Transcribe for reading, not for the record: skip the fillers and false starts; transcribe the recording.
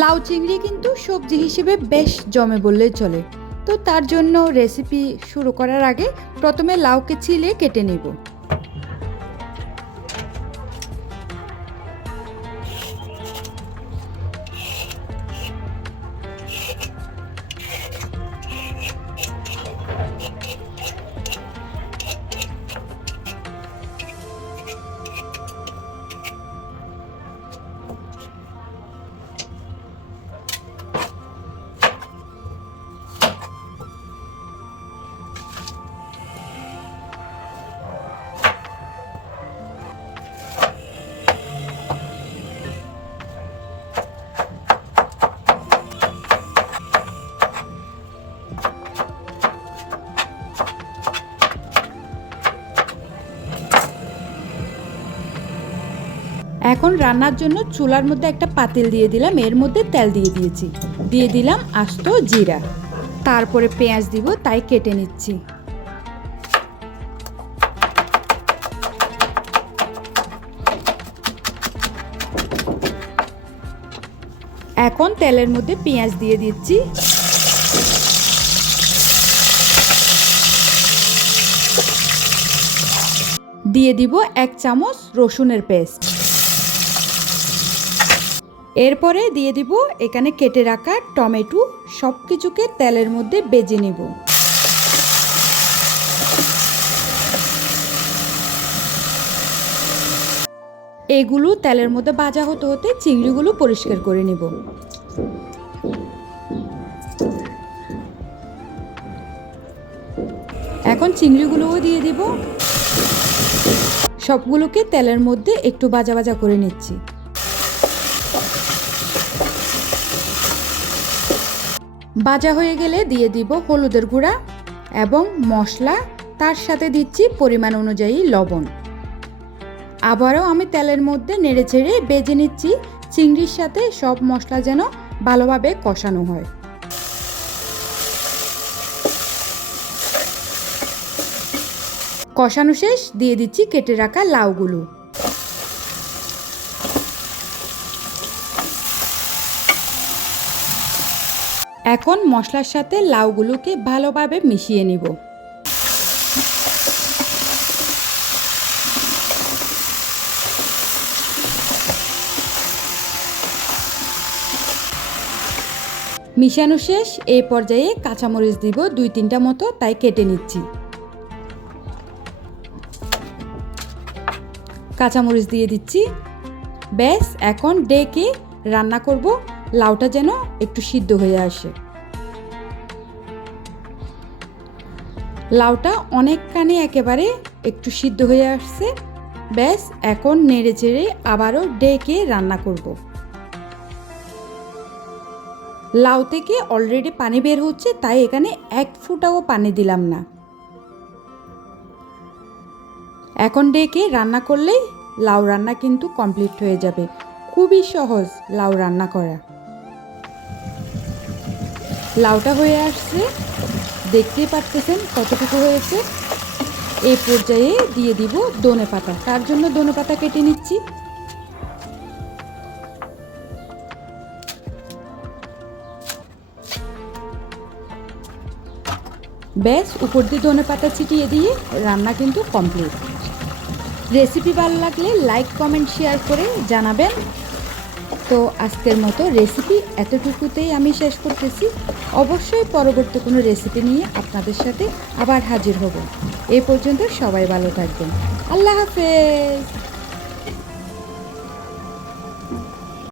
লাউ চিংড়ি কিন্তু সবজি হিসেবে বেশ জমে বললেই চলে। তো তার জন্য রেসিপি শুরু করার আগে প্রথমে লাউকে ছিলে কেটে নেব। এখন রান্নার জন্য চুলার মধ্যে একটা পাতিল দিয়ে দিলাম, এর মধ্যে তেল দিয়ে দিয়েছি, দিয়ে দিলাম আস্ত জিরা, তারপরে পেঁয়াজ দিব, তাই কেটে নিচ্ছি। এখন তেলের মধ্যে পেঁয়াজ দিয়ে দিচ্ছি, দিয়ে দিব 1 চামচ রসুনের পেস্ট, এরপরে দিয়ে দিব এখানে কেটে রাখা টমেটো। সব কিছুকে তেলের মধ্যে ভেজে নেব। এগুলো তেলের মধ্যে ভাজা হতে হতে চিংড়িগুলো পরিষ্কার করে নেব। এখন চিংড়িগুলোও দিয়ে দিব। সবগুলোকে তেলের মধ্যে একটু ভাজা ভাজা করে নিচ্ছি। ভাজা হয়ে গেলে দিয়ে দিব হলুদের গুঁড়া এবং মশলা, তার সাথে দিচ্ছি পরিমাণ অনুযায়ী লবণ। আবারও আমি তেলের মধ্যে নেড়ে চেড়ে ভেজে নিচ্ছি, চিংড়ির সাথে সব মশলা যেন ভালোভাবে কষানো হয়। কষানো শেষ, দিয়ে দিচ্ছি কেটে রাখা লাউগুলো। এখন মশলার সাথে লাউগুলোকে ভালোভাবে মিশিয়ে নিব। মিশানো শেষ, এই পর্যায়ে কাঁচামরিচ দিব 2-3টা মতো, তাই কেটে নিচ্ছি। কাঁচামরিচ দিয়ে দিচ্ছি। ব্যাস, এখন ডেকে রান্না করব, লাউটা যেন একটু সিদ্ধ হয়ে আসে। লাউটা অনেকখানি একেবারে একটু সিদ্ধ হয়ে আসছে। ব্যাস, এখন নেড়ে চেড়ে আবারও ডেকে রান্না করব। লাউ থেকে অলরেডি পানি বের হচ্ছে, তাই এখানে 1 ফোঁটাও পানি দিলাম না। এখন ডেকে রান্না করলেই লাউ রান্না কিন্তু কমপ্লিট হয়ে যাবে। খুবই সহজ লাউ রান্না করা। লাউটা হয়ে আসছে, দেখতেই পাচ্ছেন কতটুকু হয়েছে। এই পর্যায়ে দিয়ে দিব ধনেপাতা, তার জন্য ধনেপাতা কেটে নিচ্ছি। ব্যাস, উপর দিয়ে ধনেপাতা ছিটিয়ে দিয়ে রান্না কিন্তু কমপ্লিট। রেসিপি ভালো লাগলে লাইক, কমেন্ট, শেয়ার করে জানাবেন। তো আজকের মতো রেসিপি এতটুকুতেই আমি শেষ করতেছি। অবশ্যই পরবর্তী কোনো রেসিপি নিয়ে আপনাদের সাথে আবার হাজির হব। এই পর্যন্ত সবাই ভালো থাকবেন। আল্লাহ হাফেজ।